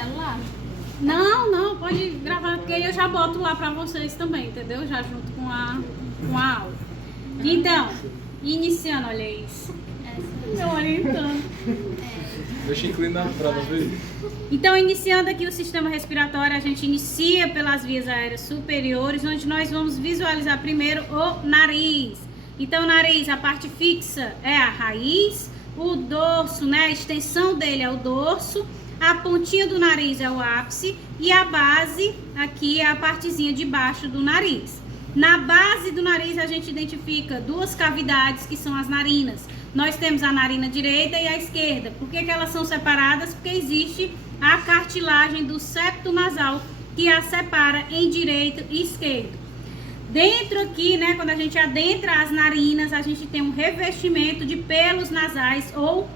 celular. Não, pode gravar, porque aí eu já boto lá pra vocês também, entendeu? Já junto com a aula. Então, iniciando, olha isso. Meu orientando. Deixa inclinado para não ver. Então, iniciando aqui o sistema respiratório, a gente inicia pelas vias aéreas superiores, onde nós vamos visualizar primeiro o nariz. Então, o nariz, a parte fixa é a raiz, o dorso, né, a extensão dele é o dorso, a pontinha do nariz é o ápice e a base aqui é a partezinha de baixo do nariz. Na base do nariz a gente identifica duas cavidades que são as narinas. Nós temos a narina direita e a esquerda. Por que elas são separadas? Porque existe a cartilagem do septo nasal que a separa em direito e esquerdo. Dentro aqui, né, quando a gente adentra as narinas, a gente tem um revestimento de pelos nasais ou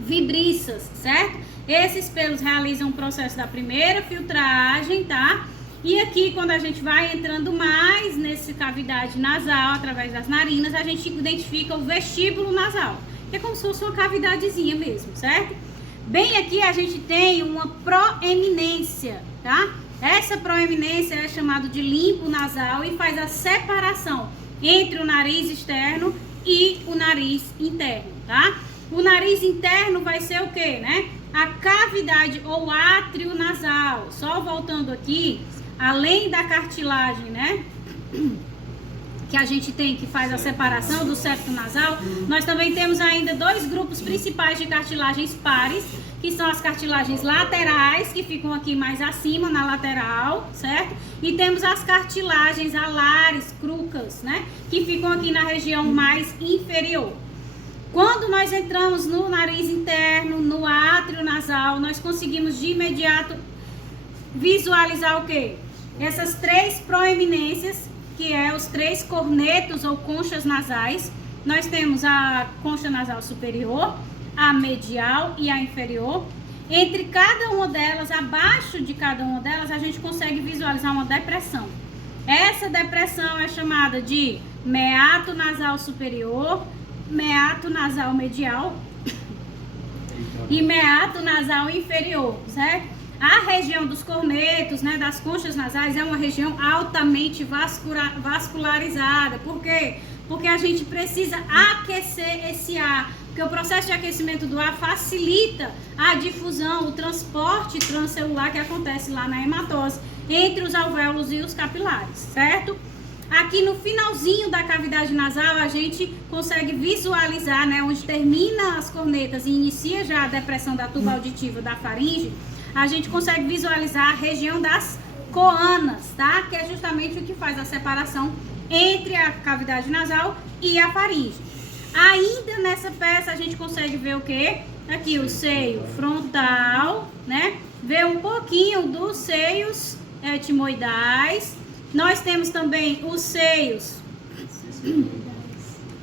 vibriças, certo? Esses pelos realizam o processo da primeira filtragem, tá? E aqui, quando a gente vai entrando mais nessa cavidade nasal, através das narinas, a gente identifica o vestíbulo nasal, que é como se fosse uma cavidadezinha mesmo, certo? Bem aqui a gente tem uma proeminência, tá? Essa proeminência é chamada de limbo nasal e faz a separação entre o nariz externo e o nariz interno, tá? O nariz interno vai ser o quê, né? A cavidade ou átrio nasal. Só voltando aqui, além da cartilagem, né, que a gente tem, que faz a separação do septo nasal, nós também temos ainda dois grupos principais de cartilagens pares, que são as cartilagens laterais, que ficam aqui mais acima, na lateral, certo? E temos as cartilagens alares, crucas, né, que ficam aqui na região mais inferior. Quando nós entramos no nariz interno, no átrio nasal, nós conseguimos de imediato visualizar o quê? Essas três proeminências, que é os três cornetos ou conchas nasais. Nós temos a concha nasal superior, a medial e a inferior. Entre cada uma delas, abaixo de cada uma delas, a gente consegue visualizar uma depressão. Essa depressão é chamada de meato nasal superior, meato nasal medial e meato nasal inferior, certo? A região dos cornetos, né, das conchas nasais, é uma região altamente vascularizada. Por quê? Porque a gente precisa aquecer esse ar, porque o processo de aquecimento do ar facilita a difusão, o transporte transcelular que acontece lá na hematose entre os alvéolos e os capilares, certo? Aqui no finalzinho da cavidade nasal a gente consegue visualizar, né, onde termina as cornetas e inicia já a depressão da tuba auditiva da faringe, a gente consegue visualizar a região das coanas, tá? Que é justamente o que faz a separação entre a cavidade nasal e a faringe. Ainda nessa peça a gente consegue ver o quê? Aqui o seio frontal, né? Ver um pouquinho dos seios etimoidais. Nós temos também os seios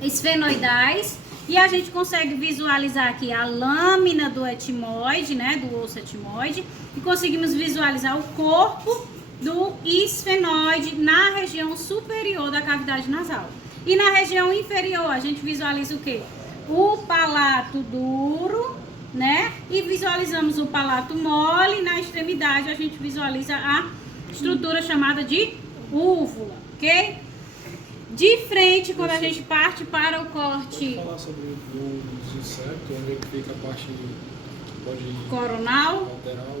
esfenoidais. E a gente consegue visualizar aqui a lâmina do etimoide, né, do osso etimoide, e conseguimos visualizar o corpo do esfenoide na região superior da cavidade nasal. E na região inferior a gente visualiza o quê? O palato duro, né, e visualizamos o palato mole. Na extremidade a gente visualiza a estrutura chamada de úvula, ok? De frente, quando a gente parte para o corte... Pode falar sobre o septo, onde é que fica a parte coronal, lateral?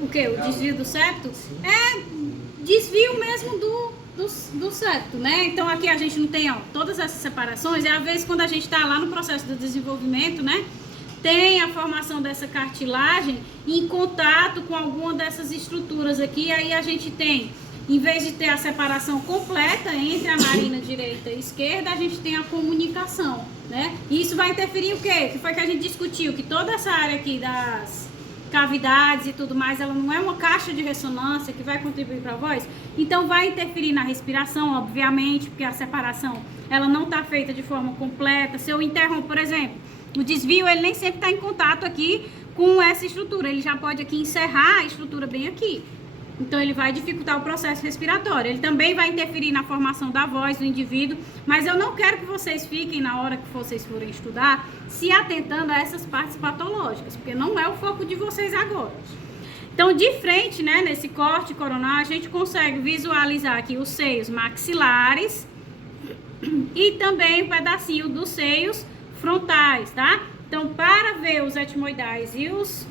O que? O desvio do septo? Sim. É desvio mesmo do septo, né? Então aqui a gente não tem, ó, todas essas separações. É a vez quando a gente está lá no processo do desenvolvimento, né? Tem a formação dessa cartilagem em contato com alguma dessas estruturas aqui. Aí a gente tem... Em vez de ter a separação completa entre a narina direita e esquerda, a gente tem a comunicação, né? E isso vai interferir o quê? Que foi que a gente discutiu, que toda essa área aqui das cavidades e tudo mais, ela não é uma caixa de ressonância que vai contribuir para a voz. Então vai interferir na respiração, obviamente, porque a separação, ela não está feita de forma completa. Se eu interrompo, por exemplo, o desvio, ele nem sempre está em contato aqui com essa estrutura. Ele já pode aqui encerrar a estrutura bem aqui. Então ele vai dificultar o processo respiratório. Ele também vai interferir na formação da voz do indivíduo, mas eu não quero que vocês fiquem, na hora que vocês forem estudar, se atentando a essas partes patológicas, porque não é o foco de vocês agora. Então, de frente, né, nesse corte coronal, a gente consegue visualizar aqui os seios maxilares e também um pedacinho dos seios frontais, tá? Então, para ver os etimoidais e os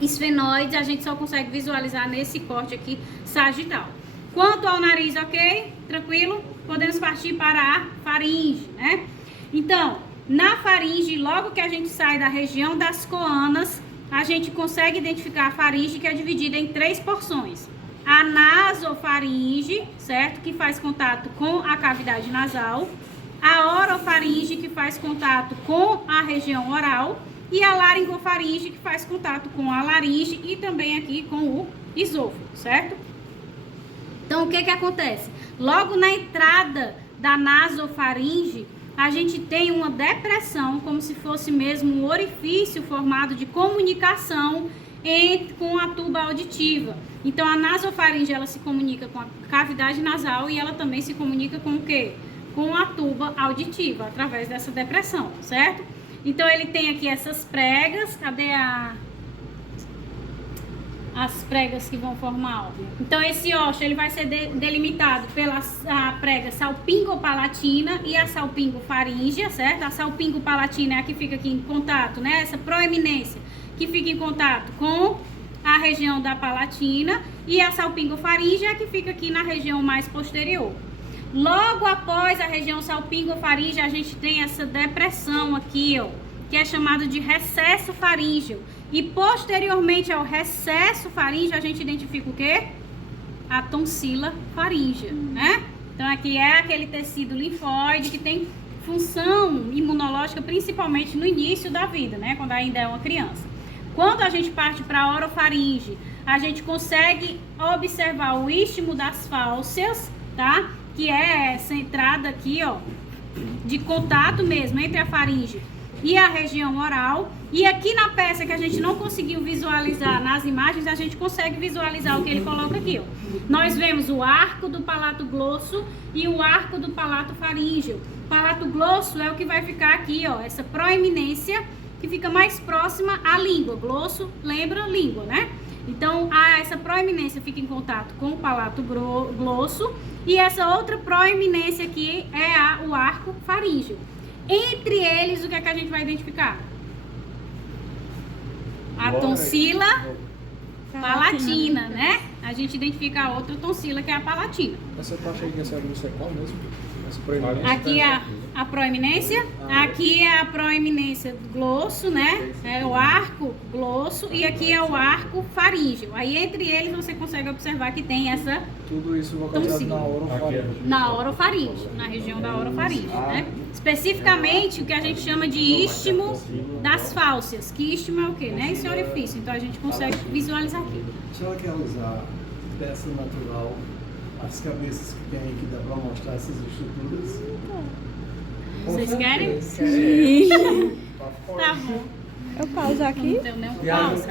esfenoides, a gente só consegue visualizar nesse corte aqui sagital. Quanto ao nariz, ok? Tranquilo? Podemos partir para a faringe, né? Então, na faringe, logo que a gente sai da região das coanas, a gente consegue identificar a faringe, que é dividida em 3 porções. A nasofaringe, certo? Que faz contato com a cavidade nasal. A orofaringe, que faz contato com a região oral. E a laringofaringe, que faz contato com a laringe e também aqui com o esôfago, certo? Então, o que que acontece? Logo na entrada da nasofaringe, a gente tem uma depressão, como se fosse mesmo um orifício formado de comunicação com a tuba auditiva. Então, a nasofaringe, ela se comunica com a cavidade nasal e ela também se comunica com o quê? Com a tuba auditiva, através dessa depressão, certo? Então, ele tem aqui essas pregas. Cadê as pregas que vão formar? Ó. Então, esse ósseo, ele vai ser delimitado pela prega salpingopalatina e a salpingofaríngea, certo? A salpingopalatina é a que fica aqui em contato, né? Essa proeminência que fica em contato com a região da palatina, e a salpingofaríngea é a que fica aqui na região mais posterior. Logo após a região salpingofaríngea, a gente tem essa depressão aqui, ó, que é chamado de recesso faríngeo. E posteriormente ao recesso faríngeo, a gente identifica o quê? A tonsila faríngea, né? Então aqui é aquele tecido linfóide que tem função imunológica, principalmente no início da vida, né? Quando ainda é uma criança. Quando a gente parte para a orofaringe, a gente consegue observar o istmo das fálceas, tá? Que é essa entrada aqui, ó, de contato mesmo entre a faringe e a região oral. E aqui na peça que a gente não conseguiu visualizar nas imagens, a gente consegue visualizar o que ele coloca aqui, ó. Nós vemos o arco do palato glosso e o arco do palato faríngeo. O palato glosso é o que vai ficar aqui, ó, essa proeminência que fica mais próxima à língua. Glosso lembra língua, né? Então, essa proeminência fica em contato com o palato glosso, e essa outra proeminência aqui é o arco faríngeo. Entre eles, o que é que a gente vai identificar? A tonsila palatina, né? A gente identifica a outra tonsila, que é a palatina. Essa parte aí que essa luz é qual mesmo? Aqui é a proeminência, aqui é a proeminência do glosso, né? É o arco glosso, e aqui é o arco faríngeo. Aí entre eles você consegue observar que tem essa tudo isso localizado na orofaringe. Na orofaringe, na região da orofaringe, né? Especificamente o que a gente chama de istmo das fálceas. Que istmo é o quê, né? Esse orifício. Então a gente consegue visualizar aqui. Se ela quer usar peça natural, as cabeças que tem aí que dá pra mostrar essas estruturas. Vocês querem? Sim. Tá bom. Eu pauso aqui. Não deu nenhum pausa.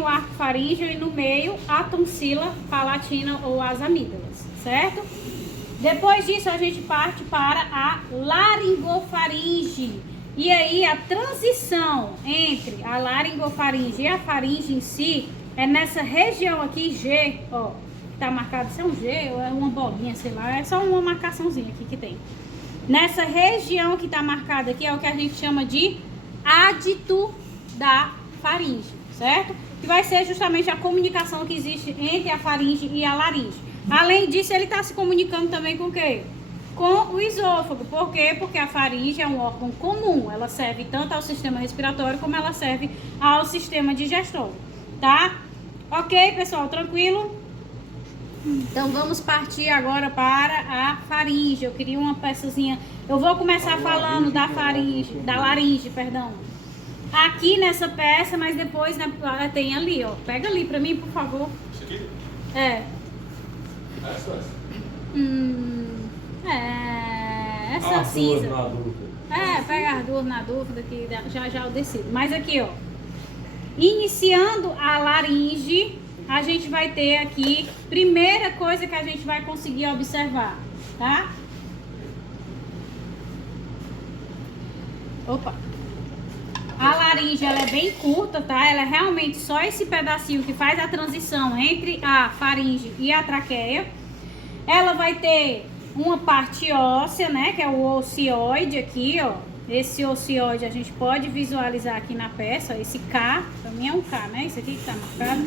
O arco faríngeo e no meio a tonsila palatina ou as amígdalas, certo? Depois disso a gente parte para a laringofaringe. E aí a transição entre a laringofaringe e a faringe em si é nessa região aqui G, ó. Tá marcado se é um G ou é uma bolinha, sei lá, é só uma marcaçãozinha aqui que tem. Nessa região que tá marcada aqui é o que a gente chama de ádito da faringe, certo? Que vai ser justamente a comunicação que existe entre a faringe e a laringe. Além disso, ele está se comunicando também com o quê? Com o esôfago. Por quê? Porque a faringe é um órgão comum. Ela serve tanto ao sistema respiratório como ela serve ao sistema digestório, tá? Ok, pessoal? Tranquilo? Então vamos partir agora para a faringe. Eu queria uma peçazinha. Eu vou começar falando da faringe, da laringe, perdão. Aqui nessa peça, mas depois né, tem ali, ó. Pega ali pra mim, por favor. Isso aqui? É. Essa? Essa cinza. Pega as duas na dúvida que já eu decido. Mas aqui, ó. Iniciando a laringe, a gente vai ter aqui, primeira coisa que a gente vai conseguir observar, tá? Opa! A laringe ela é bem curta, tá? Ela é realmente só esse pedacinho que faz a transição entre a faringe e a traqueia. Ela vai ter uma parte óssea, né? Que é o ocioide aqui, ó. Esse ocioide a gente pode visualizar aqui na peça, ó, esse K, pra mim é um K, né? Isso aqui que tá marcado.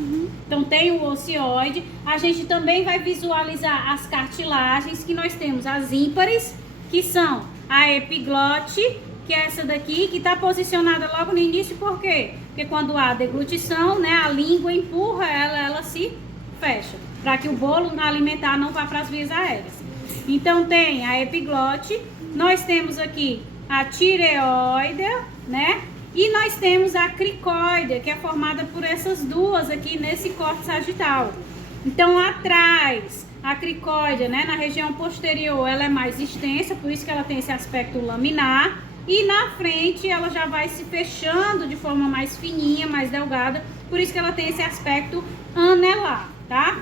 Então tem o ocioide. A gente também vai visualizar as cartilagens, que nós temos as ímpares, que são a epiglote, que é essa daqui, que tá posicionada logo no início, por quê? Porque quando há deglutição, né, a língua empurra ela se fecha, para que o bolo alimentar não vá para as vias aéreas. Então tem a epiglote, nós temos aqui a tireoide, né? E nós temos a cricoide, que é formada por essas duas aqui nesse corte sagital. Então atrás, a cricoide, né, na região posterior, ela é mais extensa, por isso que ela tem esse aspecto laminar. E na frente ela já vai se fechando de forma mais fininha, mais delgada, por isso que ela tem esse aspecto anelar, tá?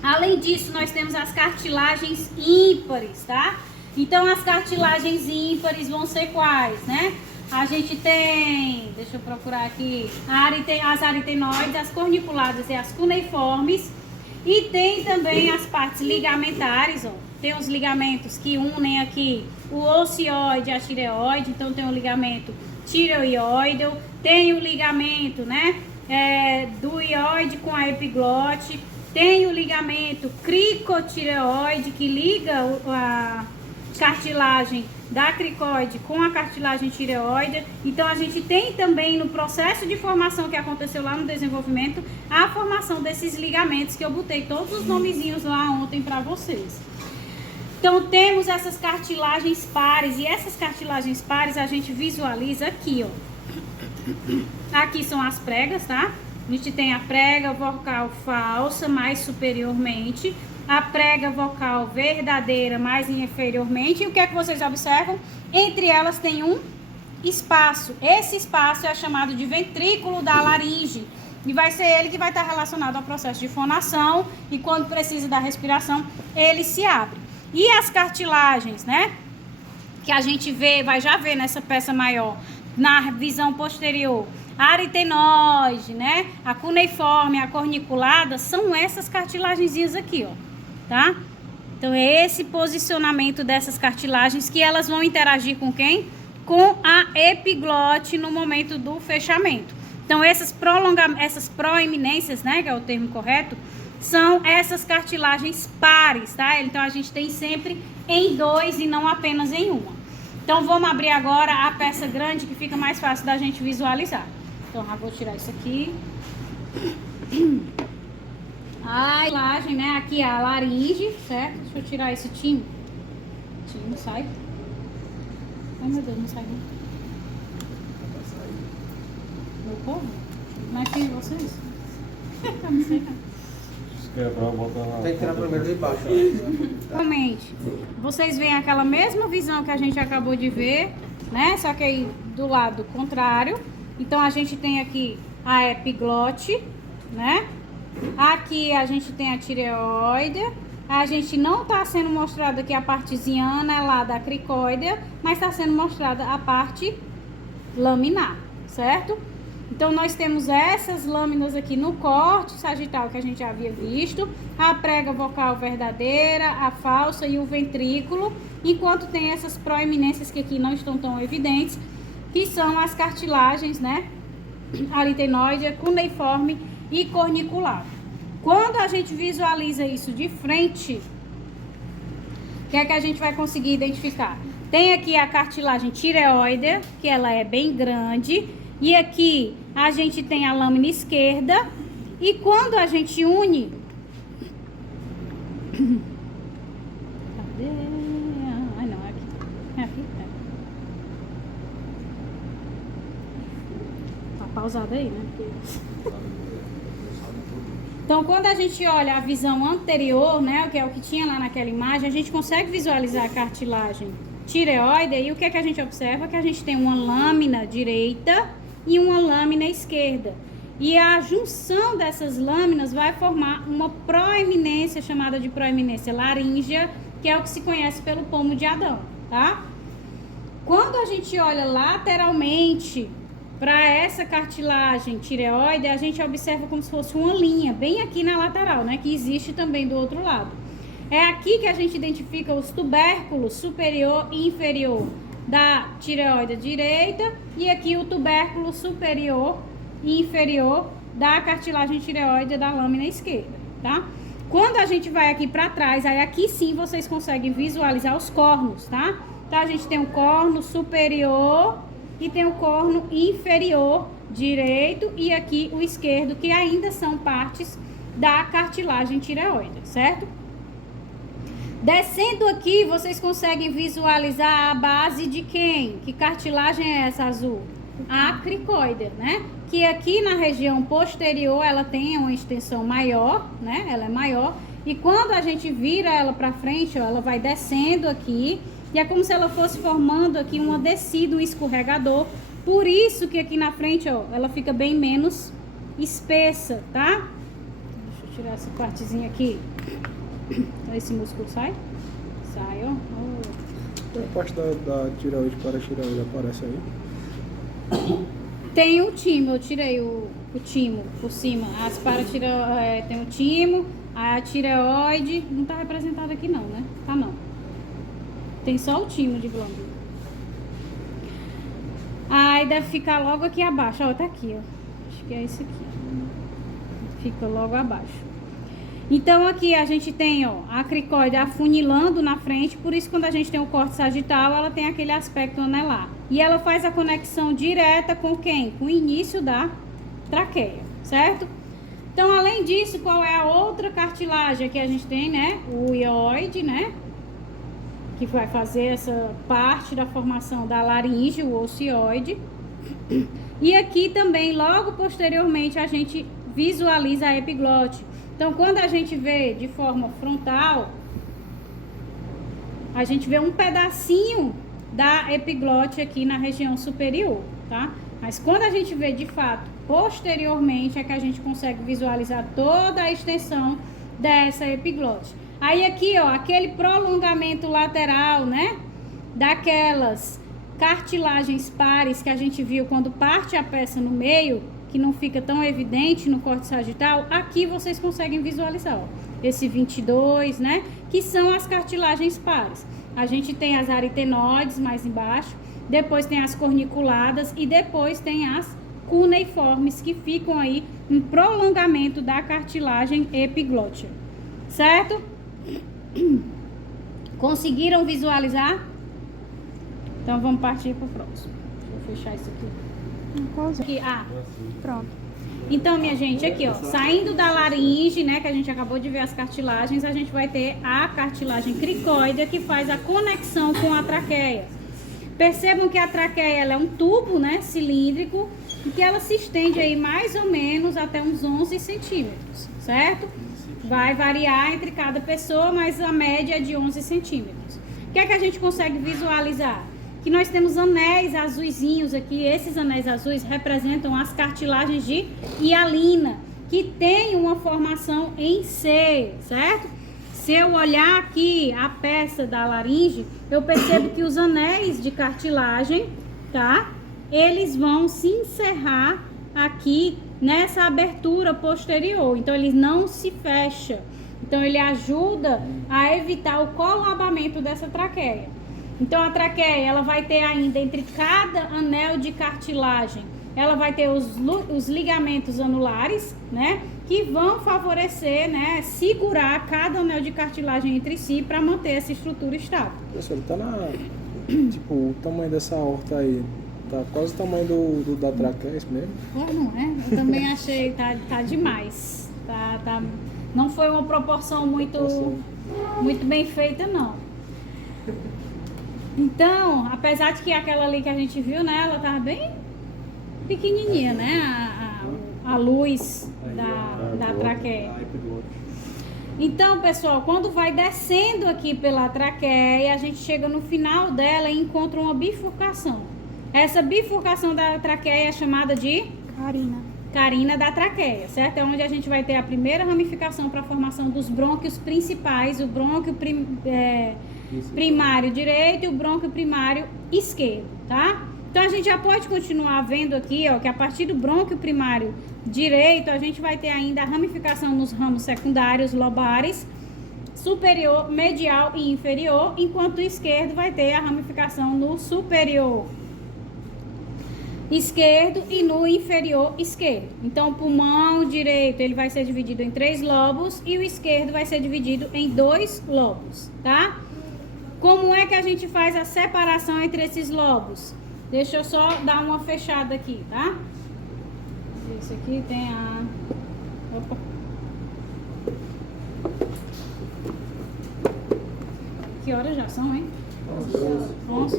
Além disso, nós temos as cartilagens ímpares, tá? Então, as cartilagens ímpares vão ser quais, né? A gente tem, deixa eu procurar aqui, as aritenoides, as corniculadas e as cuneiformes. E tem também as partes ligamentares, ó. Tem os ligamentos que unem aqui o ocioide e a tireoide. Então, tem o ligamento tireoide, tem o ligamento, né, do ióide com a epiglote. Tem o ligamento cricotireoide, que liga a cartilagem da cricoide com a cartilagem tireoide. Então a gente tem também no processo de formação que aconteceu lá no desenvolvimento, a formação desses ligamentos, que eu botei todos os nomezinhos lá ontem para vocês. Então temos essas cartilagens pares, e essas cartilagens pares a gente visualiza aqui, ó. Aqui são as pregas, tá? A gente tem a prega vocal falsa mais superiormente, a prega vocal verdadeira mais inferiormente. E o que é que vocês observam? Entre elas tem um espaço. Esse espaço é chamado de ventrículo da laringe. E vai ser ele que vai estar relacionado ao processo de fonação. E quando precisa da respiração, ele se abre. E as cartilagens, né? Que a gente vê, vai já ver nessa peça maior, na visão posterior. A aritenoide, né? A cuneiforme, a corniculada, são essas cartilagenzinhas aqui, ó. Tá? Então é esse posicionamento dessas cartilagens, que elas vão interagir com quem? Com a epiglote no momento do fechamento. Então essas proeminências, né, que é o termo correto, são essas cartilagens pares, tá? Então a gente tem sempre em dois e não apenas em uma. Então vamos abrir agora a peça grande, que fica mais fácil da gente visualizar. Então já vou tirar isso aqui. A cartilagem, né? Aqui é a laringe, certo? Deixa eu tirar esse timo. Timo, sai. Ai, meu Deus, não sai não. Meu povo? Mas quem de vocês? Eu não sei não. Tem que tirar primeiro de baixo. Realmente, vocês veem aquela mesma visão que a gente acabou de ver, né? Só que aí do lado contrário. Então a gente tem aqui a epiglote, né? Aqui a gente tem a tireoide. A gente não está sendo mostrada aqui a partezinha anelar da cricoide, mas está sendo mostrada a parte laminar, certo? Então nós temos essas lâminas aqui no corte sagital que a gente já havia visto, a prega vocal verdadeira, a falsa e o ventrículo, enquanto tem essas proeminências que aqui não estão tão evidentes, que são as cartilagens, né? Aritenoide, cuneiforme e cornicular. Quando a gente visualiza isso de frente, o que é que a gente vai conseguir identificar? Tem aqui a cartilagem tireoide, que ela é bem grande, e aqui a gente tem a lâmina esquerda, e quando a gente une... Cadê? Ai, não, é aqui. É aqui, é. Tá pausado aí, né? Então, quando a gente olha a visão anterior, né, que é o que tinha lá naquela imagem, a gente consegue visualizar a cartilagem tireoide, e o que é que a gente observa? Que a gente tem uma lâmina direita e uma lâmina esquerda. E a junção dessas lâminas vai formar uma proeminência chamada de proeminência laríngea, que é o que se conhece pelo pomo de Adão, tá? quando a gente olha lateralmente para essa cartilagem tireoide, a gente observa como se fosse uma linha, bem aqui na lateral, né? Que existe também do outro lado. É aqui que a gente identifica os tubérculos superior e inferior da tireoide direita e aqui o tubérculo superior e inferior da cartilagem tireoide da lâmina esquerda, tá? Quando a gente vai aqui para trás, aí aqui sim vocês conseguem visualizar os cornos, tá? Então a gente tem o corno superior e tem o corno inferior direito e aqui o esquerdo, que ainda são partes da cartilagem tireoide, certo? Descendo aqui, vocês conseguem visualizar a base de quem? Que cartilagem é essa azul? A cricoide, né? Que aqui na região posterior ela tem uma extensão maior, né? Ela é maior. E quando a gente vira ela para frente, ó, ela vai descendo aqui. E é como se ela fosse formando aqui uma descida, um escorregador. Por isso que aqui na frente, ó, ela fica bem menos espessa, tá? Deixa eu tirar essa partezinha aqui. Esse músculo sai? Sai, ó. Tem a parte da tireoide para a tireoide aparece aí? Tem o timo, eu tirei o timo por cima. As paratireoide, tem o timo, a tireoide não tá representada aqui não, né? Tá não. Tem só o timo de glândula. Aí deve ficar logo aqui abaixo, ó, tá aqui, ó. Acho que é esse aqui. Fica logo abaixo. Então aqui a gente tem, ó, a cricoide afunilando na frente, por isso quando a gente tem o corte sagital, ela tem aquele aspecto anelar. E ela faz a conexão direta com quem? Com o início da traqueia, certo? Então, além disso, qual é a outra cartilagem que a gente tem, né? O hioide, né? Que vai fazer essa parte da formação da laringe, o osso hioide. E aqui também, logo posteriormente, a gente visualiza a epiglote. Então, quando a gente vê de forma frontal, a gente vê um pedacinho da epiglote aqui na região superior, tá? Mas quando a gente vê de fato posteriormente, é que a gente consegue visualizar toda a extensão dessa epiglote. Aí aqui, ó, aquele prolongamento lateral, né? Daquelas cartilagens pares que a gente viu quando parte a peça no meio, que não fica tão evidente no corte sagital, aqui vocês conseguem visualizar, ó, esse 22, né? Que são as cartilagens pares. A gente tem as aritenoides mais embaixo, depois tem as corniculadas e depois tem as cuneiformes, que ficam aí em prolongamento da cartilagem epiglótea, certo? Conseguiram visualizar? Então vamos partir para o próximo. Deixa eu fechar isso aqui. Ah, pronto. Então, minha gente, aqui, ó, saindo da laringe, né, que a gente acabou de ver as cartilagens, a gente vai ter a cartilagem cricoide, que faz a conexão com a traqueia. Percebam que a traqueia, ela é um tubo, né, cilíndrico, e que ela se estende aí mais ou menos até uns 11 centímetros, certo? Vai variar entre cada pessoa, mas a média é de 11 centímetros. O que é que a gente consegue visualizar? Que nós temos anéis azuisinhos aqui. Esses anéis azuis representam as cartilagens de hialina, que tem uma formação em C, certo? Se eu olhar aqui a peça da laringe, eu percebo que os anéis de cartilagem, tá? Eles vão se encerrar aqui nessa abertura posterior. Então, ele não se fecha. Então, ele ajuda a evitar o colabamento dessa traqueia. Então, a traqueia, ela vai ter ainda, entre cada anel de cartilagem, ela vai ter os ligamentos anulares, né? Que vão favorecer, né? Segurar cada anel de cartilagem entre si para manter essa estrutura estável. Professor, tá na... tipo, o tamanho dessa horta aí, tá quase o tamanho da traqueia, isso mesmo? Não é? Eu também achei, tá demais. Não foi uma proporção muito bem feita, não. Então, apesar de que aquela ali que a gente viu, né, ela tava bem pequenininha, né, a luz da traqueia. Então, pessoal, quando vai descendo aqui pela traqueia, a gente chega no final dela e encontra uma bifurcação. Essa bifurcação da traqueia é chamada de carina da traqueia, certo? É onde a gente vai ter a primeira ramificação para a formação dos brônquios principais, o brônquio primário direito e o brônquio primário esquerdo, tá? Então a gente já pode continuar vendo aqui, ó, que a partir do brônquio primário direito, a gente vai ter ainda a ramificação nos ramos secundários lobares, superior, medial e inferior, enquanto o esquerdo vai ter a ramificação no superior esquerdo e no inferior esquerdo. Então, o pulmão direito, ele vai ser dividido em 3 lobos e o esquerdo vai ser dividido em 2 lobos, tá? Como é que a gente faz a separação entre esses lobos? Deixa eu só dar uma fechada aqui, tá? Esse aqui tem a... Opa. Que horas já são, hein? 11.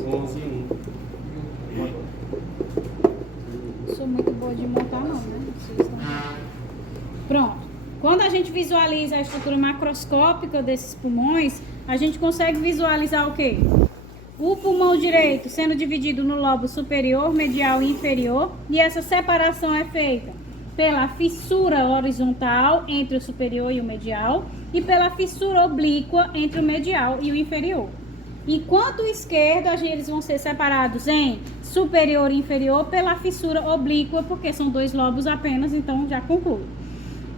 Não sou muito boa de montar, não, né? Pronto. Quando a gente visualiza a estrutura macroscópica desses pulmões, a gente consegue visualizar o quê? O pulmão direito sendo dividido no lobo superior, medial e inferior, e essa separação é feita pela fissura horizontal entre o superior e o medial e pela fissura oblíqua entre o medial e o inferior. Enquanto o esquerdo, eles vão ser separados em superior e inferior pela fissura oblíqua, porque são 2 lobos apenas, então já concluo.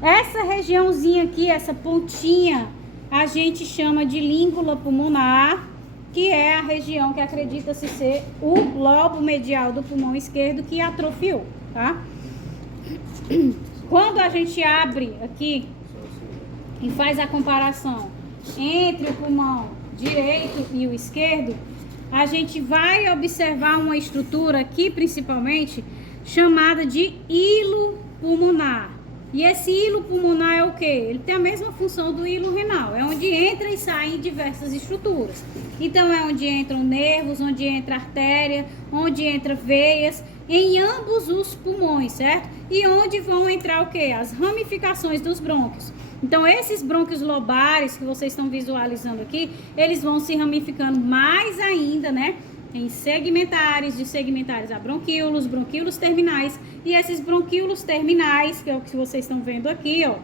Essa regiãozinha aqui, essa pontinha, a gente chama de língula pulmonar, que é a região que acredita-se ser o lobo medial do pulmão esquerdo que atrofiou, tá? Quando a gente abre aqui e faz a comparação entre o pulmão direito e o esquerdo, a gente vai observar uma estrutura aqui, principalmente, chamada de hilo pulmonar. E esse hilo pulmonar é o quê? Ele tem a mesma função do hilo renal, é onde entra e sai diversas estruturas. Então é onde entram nervos, onde entra artéria, onde entra veias, em ambos os pulmões, certo? E onde vão entrar o quê? As ramificações dos brônquios. Então esses brônquios lobares que vocês estão visualizando aqui, eles vão se ramificando mais ainda, né? Em segmentares, de segmentares a bronquíolos, bronquíolos terminais. E esses bronquíolos terminais, que é o que vocês estão vendo aqui, ó,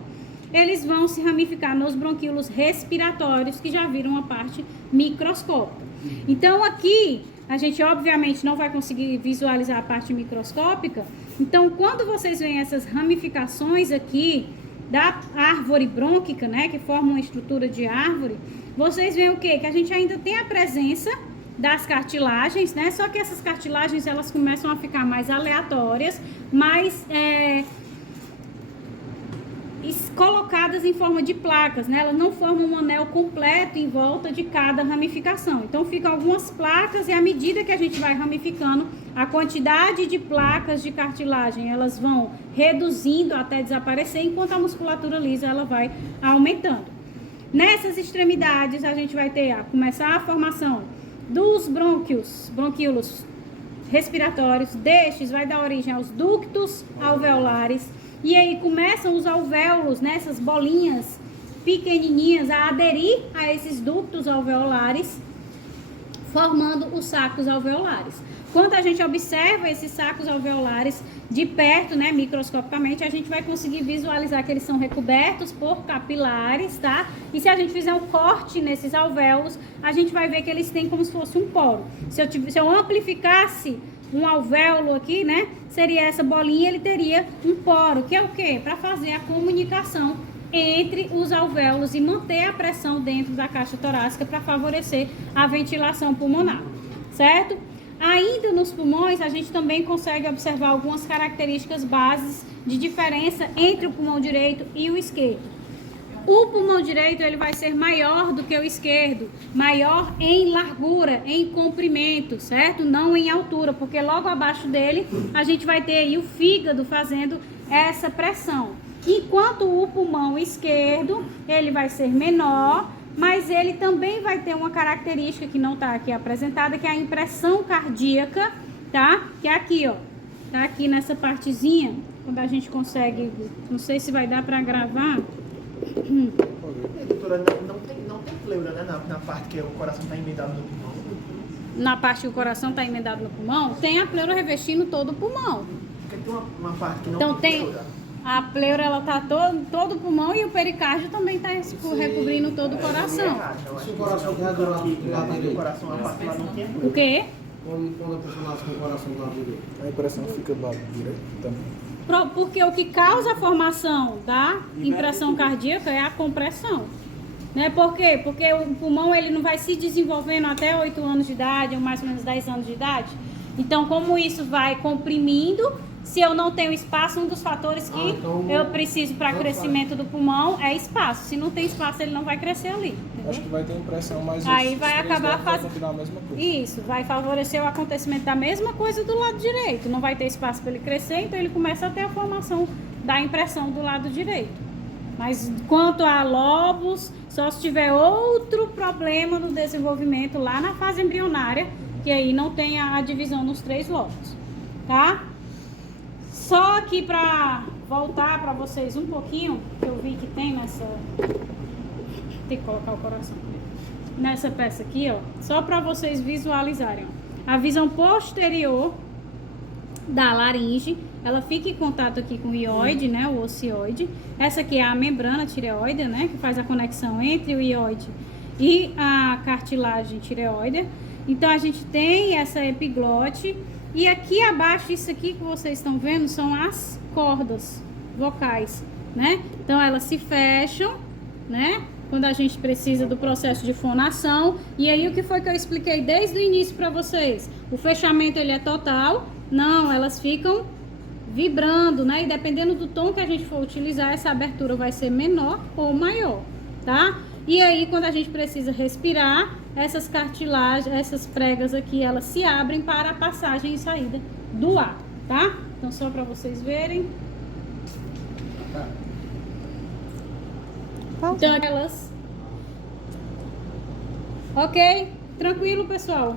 eles vão se ramificar nos bronquíolos respiratórios, que já viram uma parte microscópica. Então aqui, a gente obviamente não vai conseguir visualizar a parte microscópica. Então quando vocês veem essas ramificações aqui da árvore brônquica, né, que formam uma estrutura de árvore, vocês veem o quê? Que a gente ainda tem a presença das cartilagens, né? Só que essas cartilagens, elas começam a ficar mais aleatórias, mais colocadas em forma de placas, né? Elas não formam um anel completo em volta de cada ramificação. Então ficam algumas placas e à medida que a gente vai ramificando, a quantidade de placas de cartilagem, elas vão reduzindo até desaparecer, enquanto a musculatura lisa, ela vai aumentando. Nessas extremidades, a gente vai ter começar a formação dos bronquíolos respiratórios. Destes vai dar origem aos ductos alveolares. E aí começam os alvéolos, né, essas bolinhas pequenininhas, a aderir a esses ductos alveolares, formando os sacos alveolares. Quando a gente observa esses sacos alveolares de perto, né, microscopicamente, a gente vai conseguir visualizar que eles são recobertos por capilares, tá? E se a gente fizer um corte nesses alvéolos, a gente vai ver que eles têm como se fosse um poro. Se eu amplificasse um alvéolo aqui, né, seria essa bolinha, ele teria um poro, que é o quê? Para fazer a comunicação entre os alvéolos e manter a pressão dentro da caixa torácica para favorecer a ventilação pulmonar, certo? Ainda nos pulmões, a gente também consegue observar algumas características bases de diferença entre o pulmão direito e o esquerdo. O pulmão direito, ele vai ser maior do que o esquerdo, maior em largura, em comprimento, certo? Não em altura, porque logo abaixo dele a gente vai ter aí o fígado fazendo essa pressão. Enquanto o pulmão esquerdo, ele vai ser menor, mas ele também vai ter uma característica que não está aqui apresentada, que é a impressão cardíaca, tá? Que é aqui, ó. Tá aqui nessa partezinha, quando a gente consegue, não sei se vai dar para gravar. Doutora, não tem pleura, né? Na parte que o coração está emendado no pulmão. Na parte que o coração está emendado no pulmão, tem a pleura revestindo todo o pulmão. Porque tem uma parte que não Então tem tem... pleura. A pleura, ela tá todo o pulmão e o pericárdio também tá recobrindo todo o coração. Se o coração estiver do lado O direito, coração, a parte lá não tem. O quê? quando a pessoa nasce com o coração do lado direito. A impressão fica do lado direito também. Porque o que causa a formação da impressão cardíaca é a compressão. Né? Por quê? Porque o pulmão ele não vai se desenvolvendo até 8 anos de idade, ou mais ou menos 10 anos de idade. Então, como isso vai comprimindo, se eu não tenho espaço, um dos fatores que eu preciso para crescimento do pulmão é espaço. Se não tem espaço, ele não vai crescer ali. Entendeu? Acho que vai ter impressão, mas Aí os vai três acabar lados vai fazendo continuar a mesma coisa. isso, vai favorecer o acontecimento da mesma coisa do lado direito. Não vai ter espaço para ele crescer, então ele começa a ter a formação da impressão do lado direito. Mas quanto a lobos, só se tiver outro problema no desenvolvimento lá na fase embrionária, que aí não tem a divisão nos 3 lobos, tá? Só aqui para voltar para vocês um pouquinho, que eu vi que tem nessa... Tem que colocar o coração nessa peça aqui, ó, só para vocês visualizarem. Ó. A visão posterior da laringe, ela fica em contato aqui com o ióide, né, o ocioide. Essa aqui é a membrana tireoide, né, que faz a conexão entre o ióide e a cartilagem tireoide. Então a gente tem essa epiglote e aqui abaixo, isso aqui que vocês estão vendo são as cordas vocais, né? Então elas se fecham, né? Quando a gente precisa do processo de fonação. E aí o que foi que eu expliquei desde o início para vocês? O fechamento ele é total? Não, elas ficam vibrando, né? E dependendo do tom que a gente for utilizar, essa abertura vai ser menor ou maior, tá? E aí quando a gente precisa respirar, essas cartilagens, essas pregas aqui, elas se abrem para a passagem e saída do ar, tá? Então só para vocês verem. Então elas... Ok? Tranquilo, pessoal?